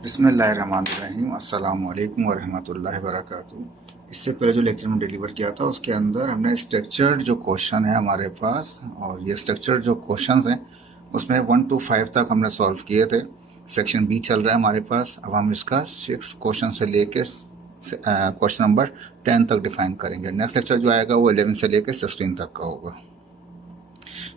बिस्मिल्लाहिर्रहमानिर्रहीम अस्सलाम वालेकुम वरहमतुल्लाहि वबरकातुहू। इससे पहले जो लेक्चर में डिलीवर किया था उसके अंदर हमने स्ट्रक्चर्ड जो क्वेश्चन है हमारे पास, और ये स्ट्रक्चर्ड जो क्वेश्चंस हैं उसमें 1 to 5 तक हमने सॉल्व किए थे। सेक्शन बी चल रहा है हमारे पास। अब हम इसका 6 क्वेश्चन से लेके क्वेश्चन नंबर 10 तक डिफाइन करेंगे। नेक्स्ट लेक्चर जो आएगा वो 11 से लेके 16 तक का होगा।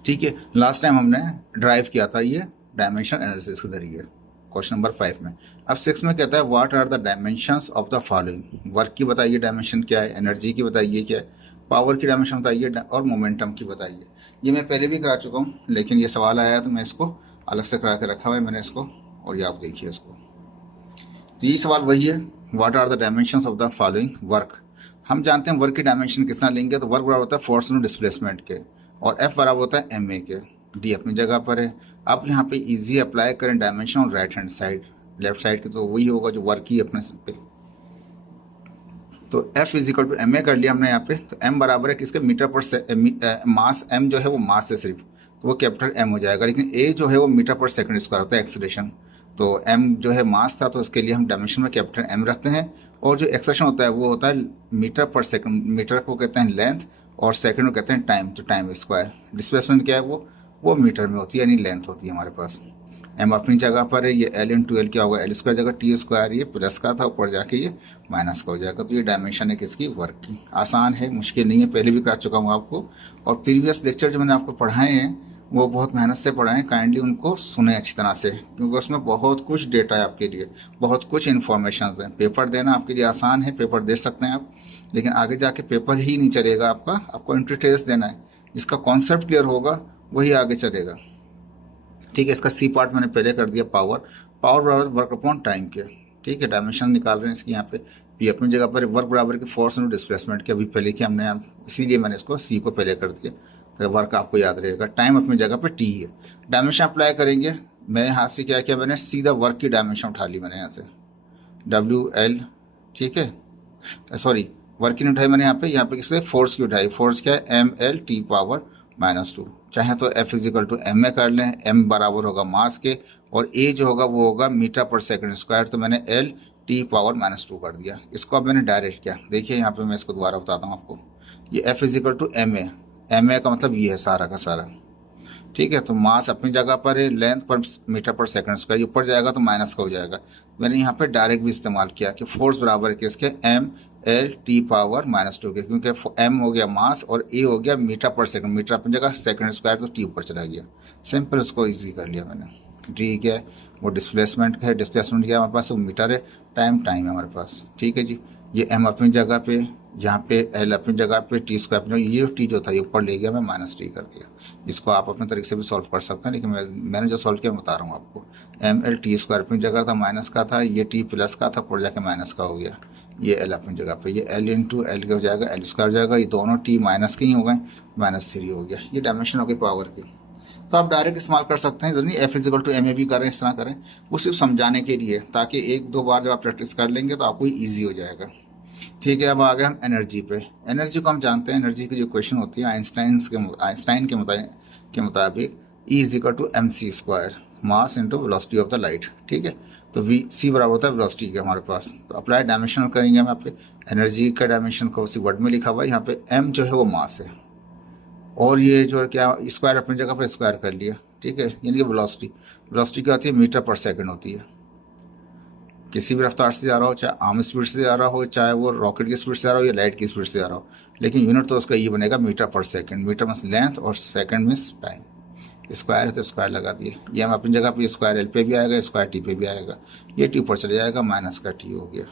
ठीक है, लास्ट टाइम हमने ड्राइव किया था ये डायमेंशन एनालिसिस के जरिए क्वेश्चन नंबर 5 में। अब 6 में कहता है what are the dimensions of the following. Work की बताइए डायमेंशन क्या है, एनर्जी की बताइए क्या है, पावर की डायमेंशन बताइए, और मोमेंटम की बताइए। ये मैं पहले भी करा चुका हूँ, लेकिन ये सवाल आया तो मैं इसको अलग से करा के रखा हुआ है मैंने इसको, और ये आप देखिए इसको। तो ये सवाल वही है, what are the dimensions of the following work. हम जानते हैं वर्क की डायमेंशन किस तरह लेंगे, तो वर्क बराबर होता है फोर्स नो डिस्प्लेसमेंट के, और एफ बराबर होता है एम ए के। डी अपनी जगह पर है। आप यहाँ पे इजी अप्लाई करें डायमेंशन और right hand side, left side के, तो वही होगा जो वर्क की अपने पे। तो F is equal to M A कर लिया हमने यहाँ पे। तो M बराबर है किसके, मीटर पर मास। M जो है वो मास है सिर्फ, तो वो कैपिटल M हो जाएगा। लेकिन A जो है वो मीटर पर सेकंड स्क्वायर होता है, एक्सीलरेशन। तो M जो है मास था, तो इसके लिए हम डायमेंशन में कैपिटल M रखते हैं। और जो एक्सेलरेशन होता है वो होता है मीटर पर सेकंड। मीटर को कहते हैं लेंथ, और सेकंड को कहते हैं टाइम, तो टाइम स्क्वायर। डिस्प्लेसमेंट क्या है, वो मीटर में होती है, यानी लेंथ होती है हमारे पास। एम अपनी जगह पर है। ये एल इंटू एल क्या होगा, एल स्क्वायर जगह टी स्क्वायर, ये प्लस का था, ऊपर जाके ये माइनस का हो जाएगा। तो ये डायमेंशन है किसकी, वर्क की। आसान है, मुश्किल नहीं है, पहले भी करा चुका हूँ आपको। और प्रीवियस लेक्चर जो मैंने आपको पढ़ाए हैं वो बहुत मेहनत से पढ़ाएं, काइंडली उनको सुने अच्छी तरह से, क्योंकि उसमें बहुत कुछ डेटा है आपके लिए, बहुत कुछ इन्फॉर्मेशन है। पेपर देना आपके लिए आसान है, पेपर दे सकते हैं आप, लेकिन आगे जाके पेपर ही नहीं चलेगा आपका। आपको एंट्री टेस्ट देना है, जिसका कॉन्सेप्ट क्लियर होगा वही आगे चलेगा। ठीक है, इसका सी पार्ट मैंने पहले कर दिया, पावर। पावर बराबर वर्क अपॉन टाइम के। ठीक है, डायमेंशन निकाल रहे हैं इसकी यहाँ पे। पी अपनी जगह पर वर्क बराबर की फोर्स और डिस्प्लेसमेंट के, अभी पहले किया हमने, इसीलिए मैंने इसको सी को पहले कर दिया, तो वर्क आपको याद रहेगा। टाइम अपनी जगह पर टी है। डायमेंशन अप्लाई करेंगे। मैं यहाँ से क्या किया, मैंने सीधा वर्क की डायमेंशन उठा ली मैंने यहाँ से, डब्ल्यू एल। ठीक है, सॉरी, वर्क की नहीं उठाई मैंने यहाँ पे किससे, फोर्स की उठाई। फोर्स क्या है, एम एल टी पावर -2। चाहे तो F is equal to M A कर लें, M बराबर होगा मास के, और A जो होगा वो होगा मीटर पर सेकंड स्क्वायर, तो मैंने L टी पावर -2 कर दिया। इसको अब मैंने डायरेक्ट किया, देखिए यहाँ पे मैं इसको दोबारा बताता हूँ आपको। ये F is equal to M A का मतलब ये है सारा का सारा। ठीक है, तो मास अपनी जगह पर है, लेंथ पर मीटर पर सेकंड स्क्वायर, ऊपर जाएगा तो माइनस का हो जाएगा। मैंने यहाँ पे डायरेक्ट भी इस्तेमाल किया कि फोर्स बराबर है किसके, एम एल टी पावर -2 के, क्योंकि एम हो गया मास और ए हो गया मीटर पर सेकंड। मीटर अपनी जगह, सेकंड स्क्वायर तो टी ऊपर चला गया। सिंपल, उसको ईजी कर लिया मैंने। डी क्या है, वो डिस्प्लेसमेंट है। डिस्प्लेसमेंट क्या है हमारे पास, वो मीटर है। टाइम है हमारे पास। ठीक है जी, ये एम अपनी जगह पे, यहाँ पे एल अपनी जगह पे, टी स्क्वायर अपनी, ये टी जो था ये ऊपर ले गया, मैं -t कर दिया। इसको आप अपने तरीके से भी सॉल्व कर सकते हैं, लेकिन मैंने जो सॉल्व किया मैं बता रहा हूँ आपको। एम एल टी स्क्वायर अपनी जगह था, माइनस का था, ये टी प्लस का था, ऊपर जाके माइनस का हो गया। ये एल अपनी जगह पे, ये एल इंटू एल के हो जाएगा, एल स्क्वायर हो जाएगा, ये दोनों टी माइनस के ही हो गए, -3 हो गया। ये डायमेंशन हो गई पावर की। तो आप डायरेक्ट इस्तेमाल कर सकते हैं, नहीं F is equal to M A भी करें, इस तरह करें, वो सिर्फ समझाने के लिए, ताकि एक दो बार जब आप प्रैक्टिस कर लेंगे तो आपको ईजी हो जाएगा। ठीक है, अब आ गए हम एनर्जी पे। एनर्जी को हम जानते हैं, एनर्जी की जो क्वेश्चन होती है आइंस्टाइन के मुताबिक E is equal to M C square, mass into velocity of the light. ठीक है, तो वी सी बराबर होता है वेलोसिटी के हमारे पास। तो अप्लाई डायमेंशन करेंगे हम यहाँ पे। एनर्जी का डायमेंशन को उसी वर्ड में लिखा हुआ है, यहाँ पे एम जो है वो मास है, और ये जो है क्या, स्क्वायर अपनी जगह पर स्क्वायर कर लिया। ठीक है, यानी कि वेलोसिटी क्या होती है, मीटर पर सेकेंड होती है। किसी भी रफ्तार से जा रहा हो, चाहे आम स्पीड से जा रहा हो, चाहे वो रॉकेट की स्पीड से जा रहा हो या लाइट की स्पीड से जा रहा हो, लेकिन यूनिट तो उसका ये बनेगा मीटर पर सेकंड। मीटर मीन्स लेंथ और सेकंड मीन्स टाइम। स्क्वायर है तो स्क्वायर लगा दिए। ये हम अपनी जगह पे स्क्वायर एल पे भी आएगा, स्क्वायर टी पे भी आएगा। ये टी ऊपर चले जाएगा, माइनस का टी हो गया,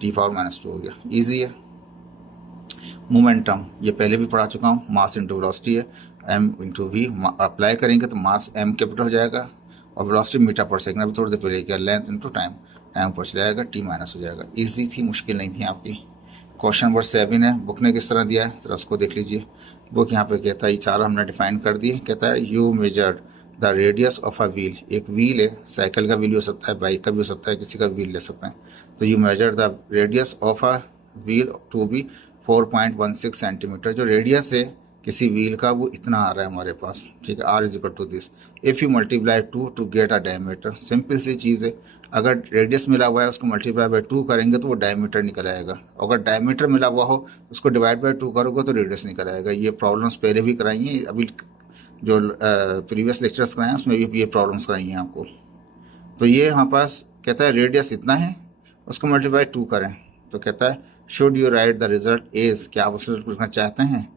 टी पावर -2 हो गया। ईजी है। मोमेंटम ये पहले भी पढ़ा चुका हूँ, मास इंटू वेलोसिटी है, एम इंटू वी। अप्लाई करेंगे तो मास एम कैपिटल हो जाएगा, और वेलोसिटी मीटर पर सेकंड। अभी थोड़ी देर पहले किया, लेंथ इंटू टाइम, टाइम पर चला जाएगा, टी माइनस हो जाएगा। ईजी थी, मुश्किल नहीं थी आपकी। क्वेश्चन नंबर 7 है, बुक ने किस तरह दिया है जरा उसको देख लीजिए। बुक यहाँ पे कहता है, ये चार हमने डिफाइन कर दिए। कहता है you measured the radius of a wheel. एक व्हील है, साइकिल का व्हील हो सकता है, बाइक का भी हो सकता है, किसी का व्हील ले सकते हैं। तो you measured the radius of a wheel to be 4.16 centimetre. जो रेडियस है किसी व्हील का वो इतना आ रहा है हमारे पास, ठीक है, R is equal to this. If you multiply 2 to get a diameter, simple सी चीज़ है, अगर रेडियस मिला हुआ है उसको मल्टीप्लाई बाय 2 करेंगे तो वो डायमीटर निकल आएगा, अगर डायमीटर मिला हुआ हो उसको डिवाइड बाय 2 करोगे तो रेडियस निकल आएगा। ये प्रॉब्लम्स पहले भी कराई हैं, अभी जो प्रीवियस लेक्चर्स कराए हैं उसमें भी ये प्रॉब्लम्स कराई हैं आपको। तो ये हमारे पास कहता है रेडियस इतना है, उसको मल्टीप्लाई 2 करें, तो कहता है should you write the result as, क्या आप उस रिजल्ट लिखना चाहते हैं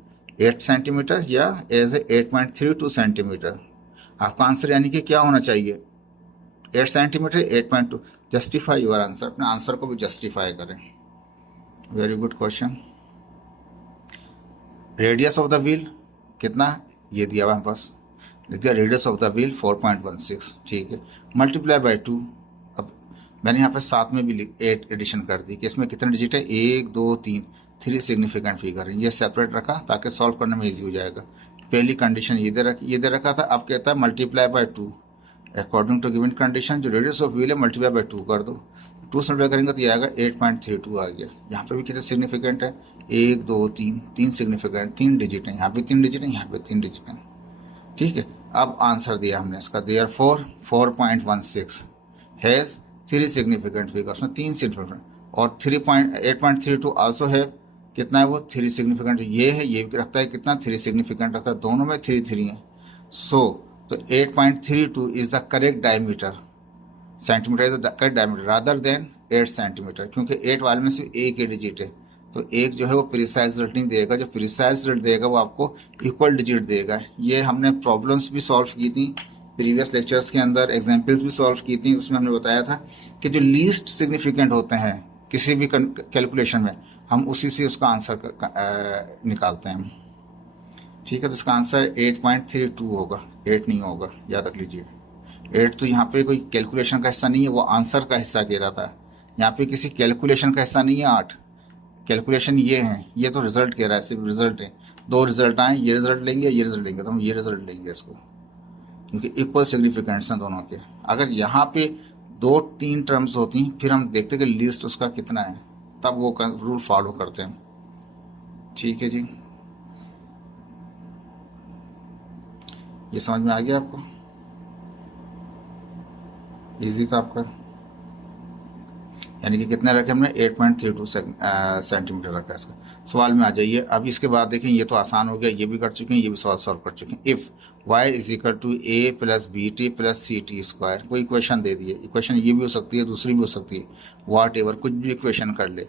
8 सेंटीमीटर या एज ए 8.32 सेंटीमीटर। आपका आंसर यानी कि क्या होना चाहिए 8 सेंटीमीटर 8.2। जस्टिफाई योर आंसर, अपने आंसर को भी जस्टिफाई करें। Very good question. Radius of the wheel कितना, ये दिया हुआ है पास, दिया रेडियस ऑफ द व्हील 4.16, ठीक है, मल्टीप्लाई बाय 2। अब मैंने यहाँ पे साथ में भी 8 एडिशन कर दी कि इसमें कितने डिजिट है 1 2 3, 3 सिग्निफिकेंट फिगर है, ये सेपरेट रखा ताकि सॉल्व करने में ईजी हो जाएगा। पहली कंडीशन ये दे रखा था, अब कहता है multiply by 2 according to given condition, जो रेडियस ऑफ व्हील है मल्टीप्लाई बाय 2 कर दो, 2 से मल्टीप्लाई करेंगे तो ये आएगा 8.32 आ गया। यहाँ पे भी कितने सिग्निफिकेंट है 1 2 3, 3 सिग्निफिकेंट, 3 डिजिट है, यहाँ पे 3 डिजिट है, यहाँ पे 3 डिजिट है, ठीक है। अब आंसर दिया हमने इसका, देयरफॉर 4.16 हैज़ 3 सिग्निफिकेंट फिगर, उसमें 3 सिग्निफिकेंट, और 8.32 आल्सो है, कितना है वो 3 सिग्निफिकेंट, ये है ये भी रखता है कितना 3 सिग्निफिकेंट रखता है, दोनों में 3 3 है। सो तो 8.32 is the correct diameter, centimetre is the correct diameter rather than 8 centimetre, क्योंकि 8 वाले में सिर्फ एक ही डिजिट है, तो एक जो है वो प्रिसाइज रिजल्ट नहीं देगा, जो प्रिसाइज रिजल्ट देगा वो आपको इक्वल डिजिट देगा। ये हमने प्रॉब्लम्स भी सॉल्व की थी प्रीवियस लेक्चर्स के अंदर, एग्जाम्पल्स भी सॉल्व की थी, उसमें हमने बताया था कि जो लीस्ट सिग्निफिकेंट होते हैं किसी भी कैलकुलेशन में, हम उसी से उसका आंसर निकालते हैं, ठीक है। तो इसका आंसर 8.32 होगा, 8 नहीं होगा, याद रख लीजिए। 8 तो यहाँ पे कोई कैलकुलेशन का हिस्सा नहीं है, वो आंसर का हिस्सा कह रहा था, यहाँ पे किसी कैलकुलेशन का हिस्सा नहीं है 8, कैलकुलेशन ये है, ये तो रिजल्ट कह रहा है, सिर्फ रिजल्ट है, 2 रिजल्ट आए, ये रिजल्ट लेंगे ये रिजल्ट लेंगे, तो हम ये रिजल्ट लेंगे इसको, क्योंकि इक्वल सिग्निफिकेंट्स हैं दोनों के। अगर यहाँ पे 2-3 टर्म्स होती फिर हम देखते कि लिस्ट उसका कितना है, तब वो रूल फॉलो करते हैं, ठीक है जी। ये समझ में आ गया आपको, इजी था आपका, यानी कि कितने रखे हमने 8.32 सेंटीमीटर रखा है इसका। सवाल में आ जाइए। अब इसके बाद देखें, ये तो आसान हो गया, ये भी कर चुके हैं, ये भी सवाल सॉल्व कर चुके हैं। If y is equal to a plus B T plus C T square, कोई इक्वेशन दे दिए, इक्वेशन ये भी हो सकती है दूसरी भी हो सकती है, वाट एवर कुछ भी इक्वेशन कर ले,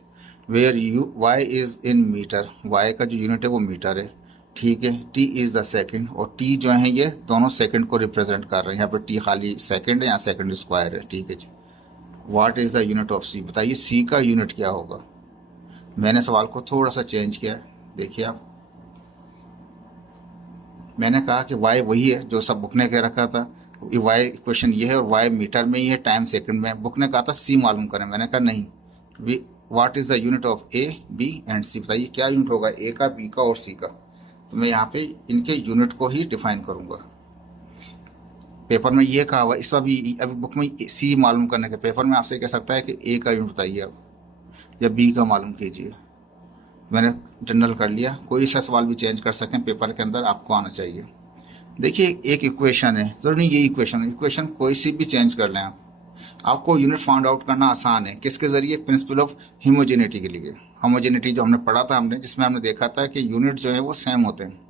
where y is in metre, y का जो यूनिट है वो मीटर है, ठीक है, t इज़ द सेकेंड, और t जो है ये दोनों सेकेंड को रिप्रेजेंट कर रहे हैं, यहाँ पर t खाली सेकेंड है, यहाँ सेकेंड स्क्वायर है, ठीक है जी। What is the unit of C, बताइए सी का यूनिट क्या होगा। मैंने सवाल को थोड़ा सा चेंज किया है, देखिए आप, मैंने कहा कि y वही है जो सब बुक ने कह रखा था, y इक्वेशन ये है और y मीटर में ही है, टाइम सेकंड में, बुक ने कहा था c मालूम करें, मैंने कहा नहीं, what is the unit of a b and c, बताइए क्या यूनिट होगा a का b का और c का। तो मैं यहाँ पे इनके यूनिट को ही डिफाइन करूँगा, पेपर में ये कहा हुआ, इस अभी बुक में सी मालूम करने के, पेपर में आपसे कह सकता है कि ए का यूनिट बताइए अब, या बी का मालूम कीजिए, मैंने जनरल कर लिया, कोई सा सवाल भी चेंज कर सकें पेपर के अंदर, आपको आना चाहिए। देखिए एक इक्वेशन है, जरूर नहीं ये इक्वेशन कोई सी भी चेंज कर लें आप, आपको यूनिट फाइंड आउट करना आसान है, किसके ज़रिए, प्रिंसिपल ऑफ होमोजेनिटी के लिए। होमोजेनिटी जो हमने पढ़ा था हमने, जिसमें हमने देखा था कि यूनिट जो है वो सेम होते हैं,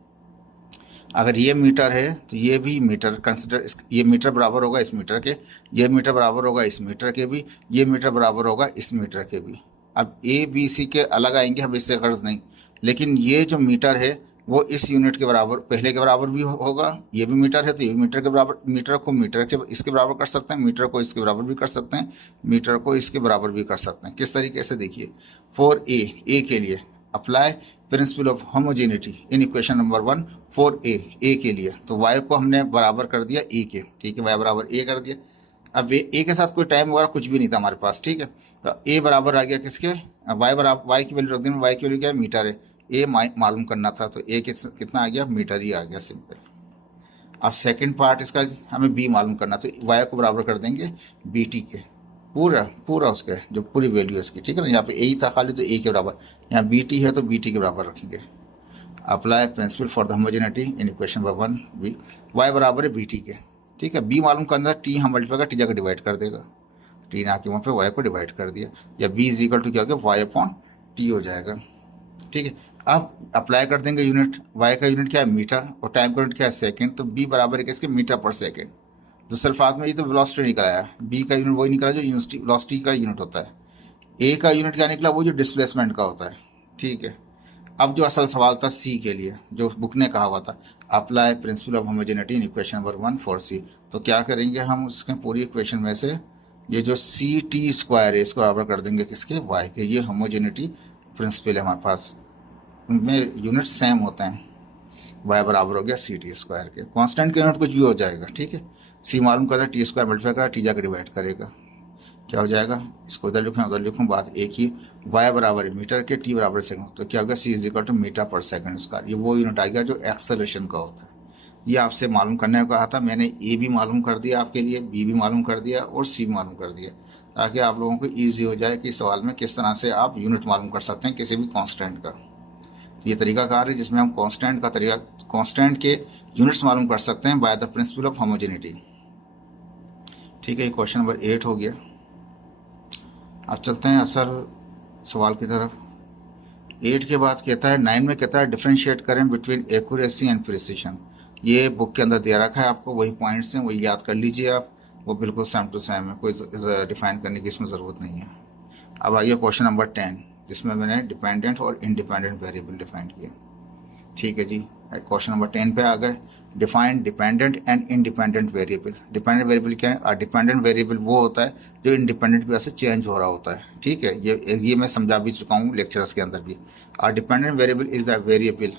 अगर ये मीटर है तो ये भी मीटर कंसिडर, ये मीटर बराबर होगा इस मीटर के, ये मीटर बराबर होगा इस मीटर के भी, ये मीटर बराबर होगा इस मीटर के भी। अब ए बी सी के अलग आएंगे, हम इससे गर्ज नहीं, लेकिन ये जो मीटर है वो इस यूनिट के बराबर, पहले के बराबर भी होगा, ये भी मीटर है तो ये मीटर के बराबर, मीटर को मीटर के इसके बराबर कर सकते हैं, मीटर को इसके बराबर भी कर सकते हैं, मीटर को इसके बराबर भी कर सकते हैं। किस तरीके से, देखिए फॉर ए के लिए apply principle of homogeneity in equation number 1 for a के लिए, तो y को हमने बराबर कर दिया ए के, ठीक है, y बराबर ए कर दिया। अब ए के साथ कोई टाइम वगैरह कुछ भी नहीं था हमारे पास, ठीक है, तो ए बराबर आ गया किसके, y बराबर, y की वैल्यू रख दी, y की वैल्यू क्या है मीटर है, ए मालूम करना था तो ए कितना आ गया, मीटर ही आ गया, सिंपल। अब सेकंड पार्ट इसका हमें बी मालूम करना, तो y को बराबर कर देंगे बी टी के, पूरा उसका जो पूरी वैल्यू है इसकी, ठीक है ना, यहाँ पे ए ही था खाली तो ए के बराबर, यहाँ बी टी है तो बी टी के बराबर रखेंगे। Apply principle for the homogeneity in equation number 1 B, Y बराबर है बी टी के, ठीक है। बी मालूम करना, टी हम मल्टीप्लाई का टी जाकर डिवाइड कर देगा, टी ना के वहाँ पे वाई को डिवाइड कर दिया, या बी इज इक्वल टू क्या हो गया वाई अपॉन टी हो जाएगा, ठीक है। अब अप्लाई कर देंगे यूनिट, वाई का यूनिट क्या है मीटर और टाइम का यूनिट क्या है सेकंड, तो बी बराबर है किसके मीटर पर सेकंड। दूसरे अल्फाज में ये तो वेलोसिटी निकला है, बी का यूनिट वही निकला जो वेलोसिटी का यूनिट होता है, ए का यूनिट क्या निकला वो जो डिस्प्लेसमेंट का होता है, ठीक है। अब जो असल सवाल था सी के लिए जो बुक ने कहा हुआ था, apply principle of homogeneity in equation number 1 for C, तो क्या करेंगे हम उसके पूरी इक्वेशन में से ये जो सी टी स्क्वायर है इसको बराबर कर देंगे किसके वाई के, ये होमोजेनिटी प्रिंसिपल है हमारे पास, उनमें यूनिट सेम होते हैं, वाई बराबर हो गया सी टी स्क्वायर के, कांस्टेंट के यूनिट कुछ भी हो जाएगा, ठीक है। सी मालूम करता है टी स्क्वायर मल्टीप्लाई करा टी जाकर डिवाइड करेगा, क्या हो जाएगा, इसको इधर लिखूँ उधर लिखूँ बात एक ही, वाई बराबर है मीटर के टी बराबर सेकंड, तो क्या होगा सी इज इक्वल टू मीटर पर सेकंड स्क्वायर, ये वो यूनिट आ गया जो एक्सेलरेशन का होता है। ये आपसे मालूम करने को कहा था मैंने, ए भी मालूम कर दिया आपके लिए, बी भी मालूम कर दिया और सी भी मालूम कर दिया, ताकि आप लोगों को ईजी हो जाए कि सवाल में किस तरह से आप यूनिट मालूम कर सकते हैं किसी भी कॉन्स्टेंट का। तो ये तरीकाकार है जिसमें हम कॉन्स्टेंट के यूनिट्स मालूम कर सकते हैं by the principal of homogeneity, ठीक है। ये क्वेश्चन नंबर 8 हो गया। अब चलते हैं असल सवाल की तरफ। 8 के बाद कहता है 9 में कहता है डिफ्रेंशिएट करें बिटवीन एक्यूरेसी एंड प्रिसिशन, ये बुक के अंदर दे रखा है आपको, वही पॉइंट्स हैं वही याद कर लीजिए आप, वो बिल्कुल सेम टू सेम है, कोई डिफाइन करने की इसमें ज़रूरत नहीं है। अब आइए क्वेश्चन नंबर 10 जिसमें मैंने डिपेंडेंट और इंडिपेंडेंट वेरिएबल डिफाइन किए, ठीक है जी। क्वेश्चन नंबर 10 पे आ गए, define dependent and independent variable. Dependent variable क्या है, और डिपेंडेंट वेरिएबल वो होता है जो इंडिपेंडेंट वजह से चेंज हो रहा होता है, ठीक है। ये मैं समझा भी चुका हूँ लेक्चर्स के अंदर भी। और dependent variable is the variable,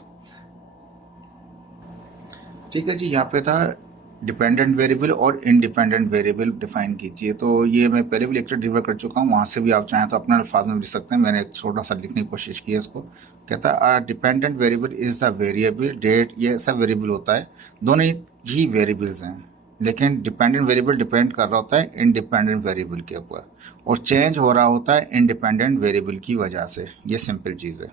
ठीक है जी। यहाँ पे था डिपेंडेंट वेरिएबल और इंडिपेंडेंट वेरिएबल डिफाइन कीजिए, तो ये मैं पहले भी लेक्चर डिलीवर कर चुका हूँ, वहाँ से भी आप चाहें तो अपने अल्फाज में लिख सकते हैं, मैंने एक छोटा सा लिखने की कोशिश की है इसको। कहता है dependent variable is the variable that, ये ऐसा वेरिएबल होता है, दोनों ही वेरिएबल्स हैं, लेकिन डिपेंडेंट वेरिएबल डिपेंड कर रहा होता है इंडिपेंडेंट वेरिएबल के ऊपर और चेंज हो रहा होता है इंडिपेंडेंट वेरिएबल की वजह से, ये सिंपल चीज़ है,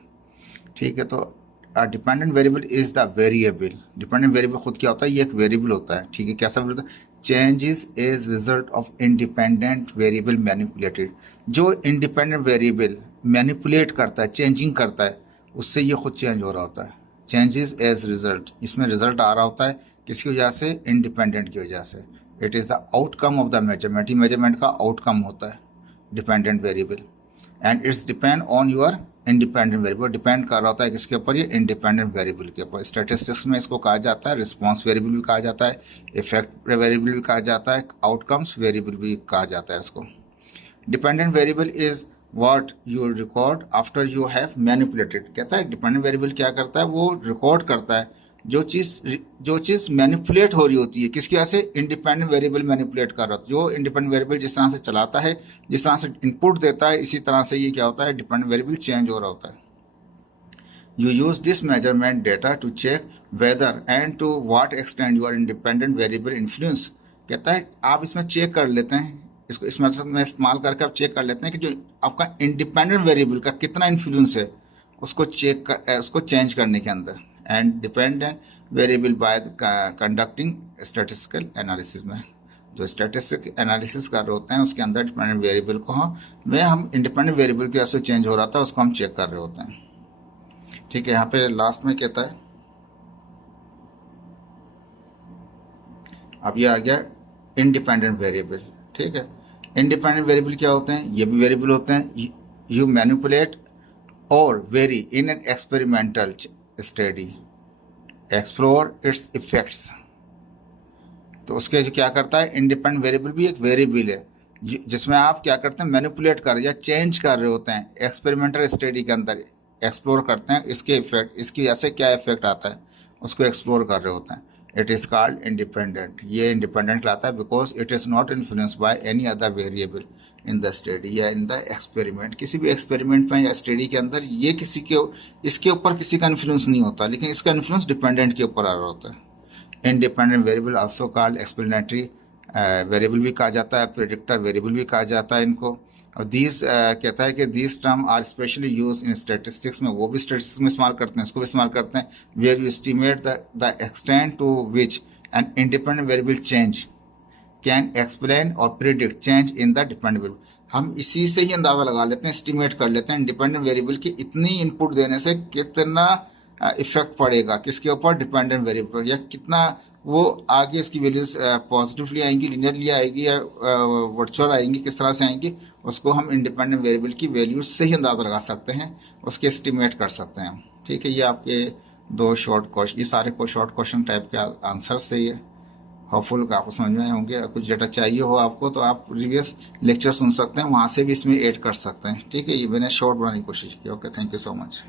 ठीक है। तो dependent variable is the variable, dependent variable खुद क्या होता है, ये एक वेरिएबल होता है, ठीक है। कैसा वेरिएबल होता है, changes as result of independent variable manipulated, जो इंडिपेंडेंट वेरिएबल मैनिपुलेट करता है, चेंजिंग करता है, उससे ये खुद चेंज हो रहा होता है, चेंजेस एज रिजल्ट, इसमें रिजल्ट आ रहा होता है किसकी वजह से, इंडिपेंडेंट की वजह से। It is the outcome of the measurement, he measurement का आउटकम होता है dependent variable, and it's depend on your independent variable, depend कर रहा होता है किसके ऊपर, ये इंडिपेंडेंट वेरिएबल के ऊपर। स्टैटिस्टिक्स में इसको कहा जाता है रिस्पांस वेरिएबल भी कहा जाता है, इफेक्ट वेरिएबल भी कहा जाता है, आउटकम्स वेरिएबल भी कहा जाता है इसको। Dependent variable is what you record after you have manipulated, कहता है डिपेंडेंट वेरिएबल क्या करता है, वो रिकॉर्ड करता है जो चीज़ मैनिपुलेट हो रही होती है, किसकी वजह से, इंडिपेंडेंट वेरिएबल मैनिपुलेट कर रहा है, जो इंडिपेंडेंट वेरिएबल जिस तरह से चलाता है, जिस तरह से इनपुट देता है, इसी तरह से ये क्या होता है, डिपेंडेंट वेरिएबल चेंज हो रहा होता है। You use this measurement data to check whether and to what extent your independent variable influence, कहता है आप इसमें चेक कर लेते हैं, इसको इस मेथड में इस्तेमाल करके आप चेक कर लेते हैं कि जो आपका इंडिपेंडेंट वेरिएबल का कितना इन्फ्लुएंस है उसको उसको चेंज करने के अंदर, and dependent variable bye conducting statistical analysis, में जो स्टैटिस्टिक एनालिसिस कर रहे होते हैं उसके अंदर डिपेंडेंट वेरिएबल को हम इंडिपेंडेंट वेरिएबल के ऐसे चेंज हो रहा था उसको हम चेक कर रहे होते हैं, ठीक है। यहाँ पे लास्ट में कहता है, अब ये आ गया इंडिपेंडेंट वेरिएबल, ठीक है। इंडिपेंडेंट वेरिएबल क्या होते हैं, ये भी वेरिएबल होते हैं, यू मैनिपुलेट और very in an experimental study, explore it's effects, तो उसके जो क्या करता है, इंडिपेंडेंट वेरिएबल भी एक वेरिएबल है जिसमें आप क्या करते हैं, मैनिपुलेट कर या चेंज कर रहे होते हैं, एक्सपेरिमेंटल स्टडी के अंदर एक्सप्लोर करते हैं इसके इफेक्ट, इसकी वजह से क्या इफेक्ट आता है उसको एक्सप्लोर कर रहे होते हैं। इट इज़ कॉल्ड इंडिपेंडेंट, ये इंडिपेंडेंट लाता है because it is not influenced by any other variable in the study या इन द एक्सपेरिमेंट, किसी भी एक्सपेरिमेंट में या स्टडी के अंदर ये इसके ऊपर किसी का इन्फ्लुएंस नहीं होता, लेकिन इसका इन्फ्लुएंस डिपेंडेंट के ऊपर आ रहा होता है। Independent variable also called explanatory variable भी कहा जाता है, प्रेडिक्टर वेरिएबल भी कहा जाता है इनको, और दीज कहता है कि these term are specially use in statistics में, वो भी स्टेटिस्टिक्स में इस्तेमाल करते हैं, इसको भी इस्तेमाल करते हैं। Where you estimate the extent to which an independent variable change can explain और predict change in the dependent variable. हम इसी से ही अंदाज़ा लगा लेते हैं, एस्टिमेट कर लेते हैं इंडिपेंडेंट वेरिएबल की इतनी इनपुट देने से कितना इफेक्ट पड़ेगा किसके ऊपर, डिपेंडेंट वेरिएबल पर, या कितना वो आगे इसकी वैल्यूज पॉजिटिवली आएंगी, लिनियरली आएगी या वर्चुअल आएंगी, किस तरह से आएंगी, उसको हम इंडिपेंडेंट वेरिएबल की वैल्यूज से ही अंदाज़ा लगा सकते हैं, उसके एस्टिमेट कर सकते हैं। ठीक है, ये आपके दो शॉर्ट क्वेश्चन, ये सारे को शॉर्ट क्वेश्चन टाइप के आंसर से ही है। होपफुल का आपको समझ में आए होंगे। कुछ डेटा चाहिए हो आपको तो आप प्रीवियस लेक्चर सुन सकते हैं, वहाँ से भी इसमें ऐड कर सकते हैं। ठीक है, ये मैंने शॉर्ट बनाने की कोशिश की। Okay, thank you so much.